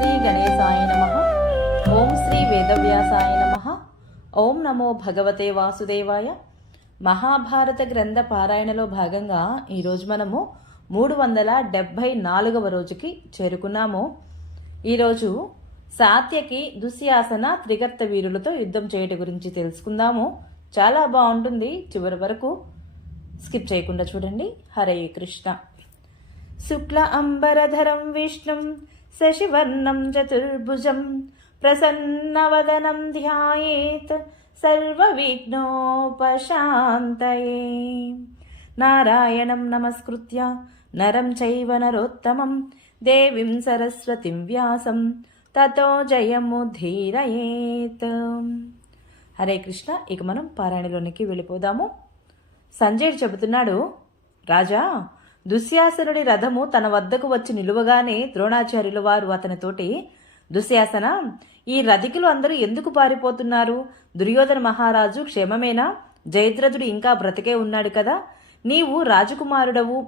శ్రీ గణేశాయ నమః. ఓం శ్రీ వేదవ్యాసాయ నమః. ఓం నమో భగవతే వాసుదేవాయ. మహాభారత గ్రంథ పారాయణలో భాగంగా ఈరోజు మనము 374వ రోజుకి చేరుకున్నాము. ఈరోజు సాత్యకి దుశ్శాసన త్రిగర్త వీరులతో యుద్ధం చేయటం గురించి తెలుసుకుందాము. చాలా బాగుంటుంది, చివరి వరకు స్కిప్ చేయకుండా చూడండి. హరే కృష్ణ. శుక్ల అంబరధరం విష్ణుం శశివర్ణం చతుర్భుజం ప్రసన్నవదనం ధ్యాయేత్ సర్వవిఘ్నోపశాంతయే. నారాయణం నమస్కృత్య నరం చైవ నరోత్తమం దేవీం సరస్వతిం వ్యాసం తతో జయముధీరయేత్. హరే కృష్ణ. ఇక మనం పారాయణలోనికి వెళ్ళిపోదాము. సంజయుడు చెబుతున్నాడు, రాజా, దుశ్శాసనుడి రథము తన వద్దకు వచ్చి నిలువగానే ద్రోణాచార్యుల వారు అతనితోటి, దుశ్శాసన, ఈ రధికులు అందరూ ఎందుకు పారిపోతున్నారు? దుర్యోధన మహారాజు క్షేమమేనా? జయద్రథుడు ఇంకా బ్రతికే ఉన్నాడు కదా? నీవు రాజకుమారుడవు,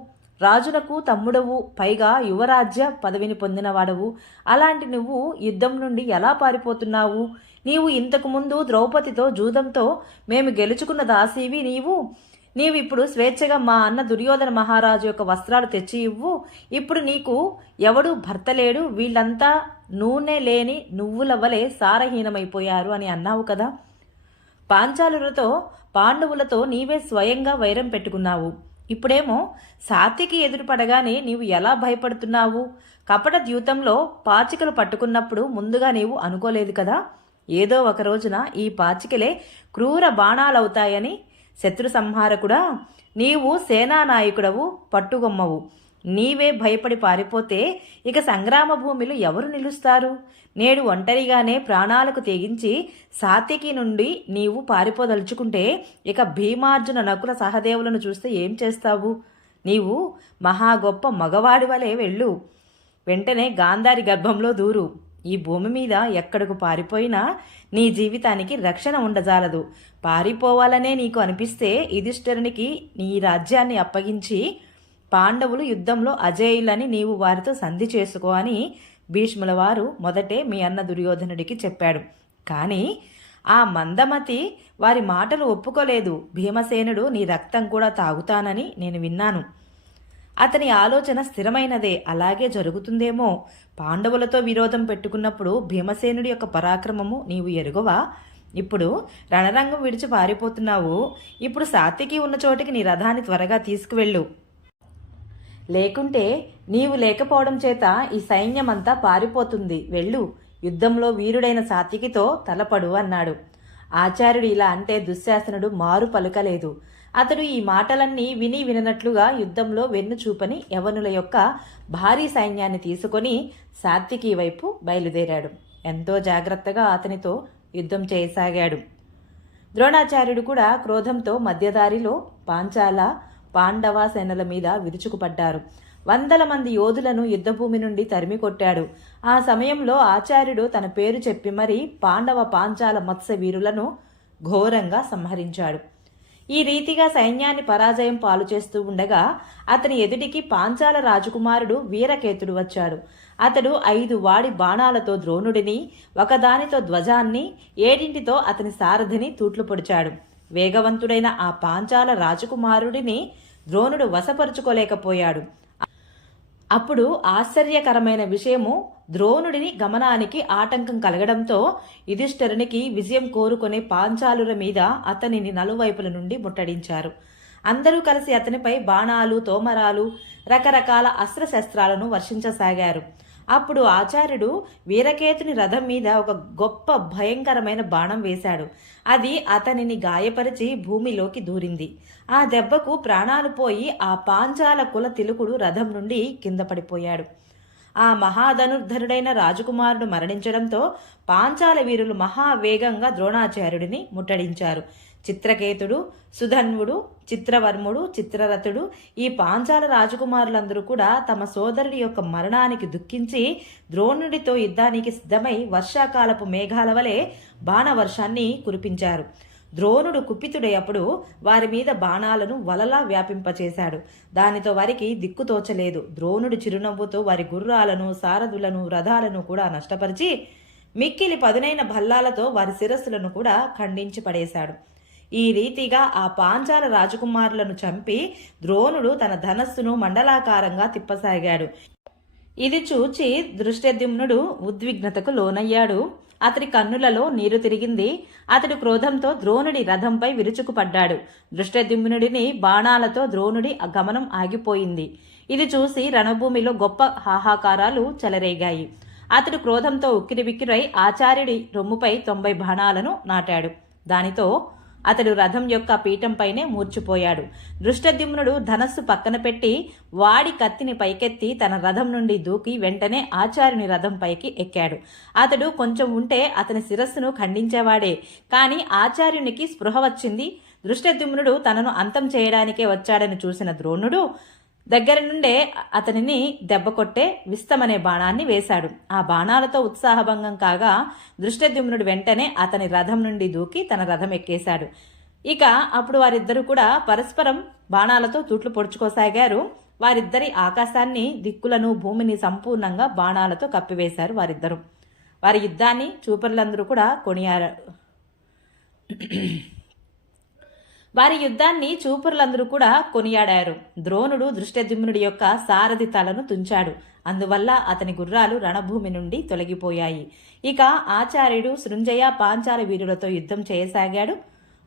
రాజునకు తమ్ముడవు, పైగా యువరాజ్య పదవిని పొందినవాడవు. అలాంటి నువ్వు యుద్ధం నుండి ఎలా పారిపోతున్నావు? నీవు ఇంతకు ముందు ద్రౌపదితో జూదంతో మేము గెలుచుకున్న దాసీవి. నీవు ఇప్పుడు స్వేచ్ఛగా మా అన్న దుర్యోధన మహారాజు యొక్క వస్త్రాలు తెచ్చి ఇవ్వు. ఇప్పుడు నీకు ఎవడు భర్త లేడు, వీళ్ళంతా నూనె లేని నువ్వుల వలె సారహీనమైపోయారు అని అన్నావు కదా. పాంచాలులతో పాండవులతో నీవే స్వయంగా వైరం పెట్టుకున్నావు. ఇప్పుడేమో సాత్యకి ఎదురుపడగానే నీవు ఎలా భయపడుతున్నావు? కపట ద్యూతంలో పాచికలు పట్టుకున్నప్పుడు ముందుగా నీవు అనుకోలేదు కదా, ఏదో ఒక రోజున ఈ పాచికలే క్రూర బాణాలవుతాయని. శత్రు సంహారకుడా, నీవు సేనానాయకుడవు, పట్టుగొమ్మవు. నీవే భయపడి పారిపోతే ఇక సంగ్రామ భూమిలో ఎవరు నిలుస్తారు? నేడు ఒంటరిగానే ప్రాణాలకు తెగించి సాత్యకి నుండి నీవు పారిపోదలుచుకుంటే ఇక భీమార్జున నకుల సహదేవులను చూస్తే ఏం చేస్తావు? నీవు మహా గొప్ప మగవాడి వలె వెళ్ళు. వెంటనే గాంధారి గర్భంలో దూరు. ఈ భూమి మీద ఎక్కడకు పారిపోయినా నీ జీవితానికి రక్షణ ఉండజాలదు. పారిపోవాలనే నీకు అనిపిస్తే యుధిష్ఠిరునికి నీ రాజ్యాన్ని అప్పగించి పాండవులు యుద్ధంలో అజేయులని నీవు వారితో సంధి చేసుకో అని భీష్ముల వారు మొదటే మీ అన్న దుర్యోధనుడికి చెప్పాడు. కానీ ఆ మందమతి వారి మాటలు ఒప్పుకోలేదు. భీమసేనుడు నీ రక్తం కూడా తాగుతానని నేను విన్నాను. అతని ఆలోచన స్థిరమైనదే, అలాగే జరుగుతుందేమో. పాండవులతో విరోధం పెట్టుకున్నప్పుడు భీమసేనుడి యొక్క పరాక్రమము నీవు ఎరుగవా? ఇప్పుడు రణరంగం విడిచి పారిపోతున్నావు. ఇప్పుడు సాత్యకి ఉన్న చోటికి నీ రథాన్ని త్వరగా తీసుకువెళ్ళు. లేకుంటే నీవు లేకపోవడం చేత ఈ సైన్యమంతా పారిపోతుంది. వెళ్ళు, యుద్ధంలో వీరుడైన సాత్యకితో తలపడు అన్నాడు. ఆచార్యుడు ఇలా అంటే దుశ్శాసనుడు మారు పలుకలేదు. అతడు ఈ మాటలన్నీ విని విననట్లుగా యుద్ధంలో వెన్ను చూపని యవనుల యొక్క భారీ సైన్యాన్ని తీసుకొని సాత్యకి వైపు బయలుదేరాడు. ఎంతో జాగ్రత్తగా అతనితో యుద్ధం చేయసాగాడు. ద్రోణాచార్యుడు కూడా క్రోధంతో మధ్యదారిలో పాంచాల పాండవ సేనల మీద విరుచుకుపడ్డారు. వందల మంది యోధులను యుద్ధభూమి నుండి తరిమి కొట్టాడు. ఆ సమయంలో ఆచార్యుడు తన పేరు చెప్పి మరీ పాండవ పాంచాల మత్స్య వీరులను ఘోరంగా సంహరించాడు. ఈ రీతిగా సైన్యాన్ని పరాజయం పాలు చేస్తూ ఉండగా అతని ఎదుటికి పాంచాల రాజకుమారుడు వీరకేతుడు వచ్చాడు. అతడు 5 వాడి బాణాలతో ద్రోణుడిని, ఒకదానితో ధ్వజాన్ని, 7తో అతని సారథిని తూట్లు పొడిచాడు. వేగవంతుడైన ఆ పాంచాల రాజకుమారుడిని ద్రోణుడు వశపరుచుకోలేకపోయాడు. అప్పుడు ఆశ్చర్యకరమైన విషయము, ద్రోణుడిని గమనానికి ఆటంకం కలగడంతో యుధిష్ఠిరునికి విజయం కోరుకునే పాంచాలుల మీద అతనిని నలువైపుల నుండి ముట్టడించారు. అందరూ కలిసి అతనిపై బాణాలు, తోమరాలు, రకరకాల అస్త్రశస్త్రాలను వర్షించసాగారు. అప్పుడు ఆచార్యుడు వీరకేతుని రథం మీద ఒక గొప్ప భయంకరమైన బాణం వేశాడు. అది అతనిని గాయపరిచి భూమిలోకి దూరింది. ఆ దెబ్బకు ప్రాణాలు పోయి ఆ పాంచాల కుల తిలకుడు రథం నుండి కింద పడిపోయాడు. ఆ మహాధనుర్ధరుడైన రాజకుమారుడు మరణించడంతో పాంచాల వీరులు మహావేగంగా ద్రోణాచార్యుడిని ముట్టడించారు. చిత్రకేతుడు, సుధన్వుడు, చిత్రవర్ముడు, చిత్రరథుడు, ఈ పాంచాల రాజకుమారులందరూ కూడా తమ సోదరుడి యొక్క మరణానికి దుఃఖించి ద్రోణుడితో యుద్ధానికి సిద్ధమై వర్షాకాలపు మేఘాల వలె బాణవర్షాన్ని కురిపించారు. ద్రోణుడు కుపితుడయ్యప్పుడు వారి మీద బాణాలను వలలా వ్యాపింపచేశాడు. దానితో వారికి దిక్కుతోచలేదు. ద్రోణుడు చిరునవ్వుతో వారి గుర్రాలను, సారథులను, రథాలను కూడా నష్టపరిచి మిక్కిలి పదునైన భల్లాలతో వారి శిరస్సులను కూడా ఖండించి పడేశాడు. ఈ రీతిగా ఆ పాంచాల రాజకుమారులను చంపి ద్రోణుడు తన ధనస్సును మండలాకారంగా తిప్పసాగాడు. ఇది చూచి దృష్టద్యుమ్నుడు ఉద్విగ్నతకు లోనయ్యాడు. అతడి కన్నులలో నీరు తిరిగింది. అతడు క్రోధంతో ద్రోణుడి రథంపై విరుచుకుపడ్డాడు. దృష్టద్యుమ్నుడిని బాణాలతో ద్రోణుడి గమనం ఆగిపోయింది. ఇది చూసి రణభూమిలో గొప్ప హాహాకారాలు చెలరేగాయి. అతడు క్రోధంతో ఉక్కిరిబిక్కిరై ఆచార్యుడి రొమ్ముపై 90 బాణాలను నాటాడు. దానితో అతడు రథం యొక్క పీఠంపైనే మూర్చిపోయాడు. దృష్టద్యుమ్నుడు ధనస్సు పక్కన పెట్టి వాడి కత్తిని పైకెత్తి తన రథం నుండి దూకి వెంటనే ఆచార్యుని రథం పైకి ఎక్కాడు. అతడు కొంచెం ఉంటే అతని శిరస్సును ఖండించేవాడే. కాని ఆచార్యునికి స్పృహ వచ్చింది. దృష్టద్యుమ్నుడు తనను అంతం చేయడానికే వచ్చాడని చూసిన ద్రోణుడు దగ్గర నుండే అతనిని దెబ్బ కొట్టే విస్తమనే బాణాన్ని వేశాడు. ఆ బాణాలతో ఉత్సాహభంగం కాగా దృష్టద్యుమ్నుడు వెంటనే అతని రథం నుండి దూకి తన రథం ఎక్కేశాడు. ఇక అప్పుడు వారిద్దరూ కూడా పరస్పరం బాణాలతో తూట్లు పొడుచుకోసాగారు. వారిద్దరి ఆకాశాన్ని, దిక్కులను, భూమిని సంపూర్ణంగా బాణాలతో కప్పివేశారు వారిద్దరూ. వారి యుద్ధాన్ని చూపరులందరూ కూడా కొనియాడారు. ద్రోణుడు దృష్టద్యుమ్నుడి యొక్క సారథి తలను తుంచాడు. అందువల్ల అతని గుర్రాలు రణభూమి నుండి తొలగిపోయాయి. ఇక ఆచార్యుడు సృంజయ పాంచాల వీరులతో యుద్ధం చేయసాగాడు.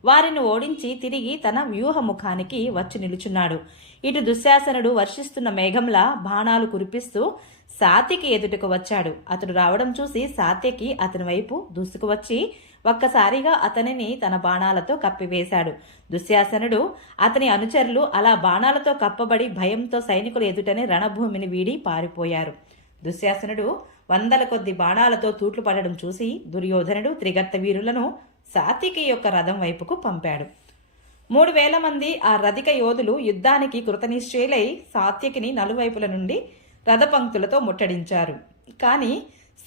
వారిని ఓడించి తిరిగి తన వ్యూహముఖానికి వచ్చి నిలుచున్నాడు. ఇటు దుశ్శాసనుడు వర్షిస్తున్న మేఘంలా బాణాలు కురిపిస్తూ సాత్యకి ఎదుటకు వచ్చాడు. అతడు రావడం చూసి సాత్యకి అతని వైపు దూసుకువచ్చి ఒక్కసారిగా అతనిని తన బాణాలతో కప్పివేశాడు. దుశ్శాసనుడు, అతని అనుచరులు అలా బాణాలతో కప్పబడి భయంతో సైనికుల ఎదుటనే రణభూమిని వీడి పారిపోయారు. దుశ్శాసనుడు 100 కొద్ది బాణాలతో తూట్లు పడడం చూసి దుర్యోధనుడు త్రిగర్త వీరులను సాత్యకి యొక్క రథం వైపుకు పంపాడు. 3000 మంది ఆ రధిక యోధులు యుద్ధానికి కృతనిశ్చయులై సాత్యకిని నలువైపుల నుండి రథపంక్తులతో ముట్టడించారు. కానీ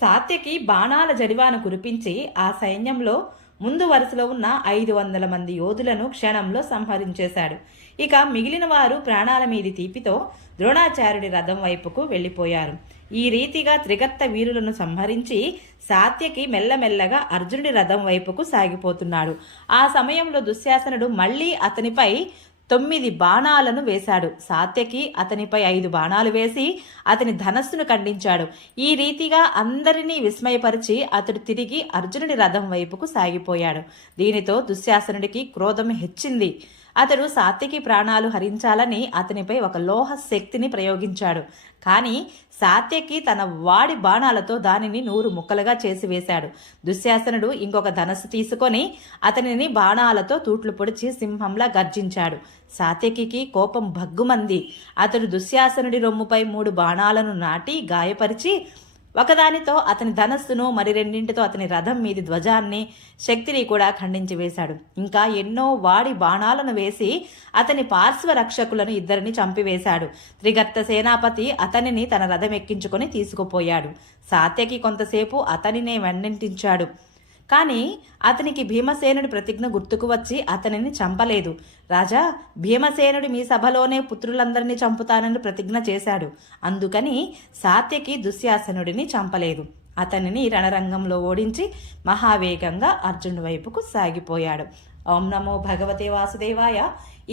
సాత్యకి బాణాల జడివాన కురిపించి ఆ సైన్యంలో ముందు వరుసలో ఉన్న 500 మంది యోధులను క్షణంలో సంహరించేశాడు. ఇక మిగిలిన వారు ప్రాణాల మీది తీపితో ద్రోణాచార్యుడి రథం వైపుకు వెళ్లిపోయారు. ఈ రీతిగా త్రిగర్త వీరులను సంహరించి సాత్యకి మెల్లమెల్లగా అర్జునుడి రథం వైపుకు సాగిపోతున్నాడు. ఆ సమయంలో దుశ్శాసనుడు మళ్లీ అతనిపై 9 బాణాలను వేశాడు. సాత్యకి అతనిపై 5 బాణాలు వేసి అతని ధనస్సును ఖండించాడు. ఈ రీతిగా అందరినీ విస్మయపరిచి అతడు తిరిగి అర్జునుడి రథం వైపుకు సాగిపోయాడు. దీనితో దుశ్శాసనుడికి క్రోధం హెచ్చింది. అతడు సాత్యకి ప్రాణాలు హరించాలని అతనిపై ఒక లోహ శక్తిని ప్రయోగించాడు. కానీ సాత్యకి తన వాడి బాణాలతో దానిని 100 ముక్కలుగా చేసివేశాడు. దుశ్శాసనుడు ఇంకొక ధనస్సు తీసుకొని అతనిని బాణాలతో తూట్లు పొడిచి సింహంలా గర్జించాడు. సాత్యకి కోపం భగ్గుమంది. అతడు దుశ్శాసనుడి రొమ్ముపై 3 బాణాలను నాటి గాయపరిచి ఒకదానితో అతని ధనస్సును, మరి 2 అతని రథం మీది ధ్వజాన్ని, శక్తిని కూడా ఖండించి వేశాడు. ఇంకా ఎన్నో వాడి బాణాలను వేసి అతని పార్శ్వ రక్షకులను 2 చంపివేశాడు. త్రిగర్త సేనాపతి అతనిని తన రథం ఎక్కించుకొని తీసుకుపోయాడు. సాత్యకి కొంతసేపు అతనినే వెన్నంటించాడు. కానీ అతనికి భీమసేనుడి ప్రతిజ్ఞ గుర్తుకు వచ్చి అతనిని చంపలేదు. రాజా, భీమసేనుడు మీ సభలోనే పుత్రులందరినీ చంపుతానని ప్రతిజ్ఞ చేశాడు. అందుకని సాత్యకి దుశ్శాసనుడిని చంపలేదు. అతనిని రణరంగంలో ఓడించి మహావేగంగా అర్జునుడి వైపుకు సాగిపోయాడు. ఓం నమో భగవతే వాసుదేవాయ.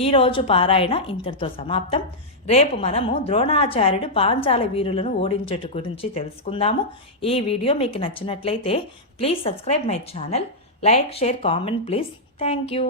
ఈరోజు పారాయణ ఇంతటితో సమాప్తం. రేపు మనము ద్రోణాచార్యుడు పాంచాల వీరులను ఓడించట గురించి తెలుసుకుందాము. ఈ వీడియో మీకు నచ్చినట్లయితే please subscribe my channel. Like, share, comment please. Thank you.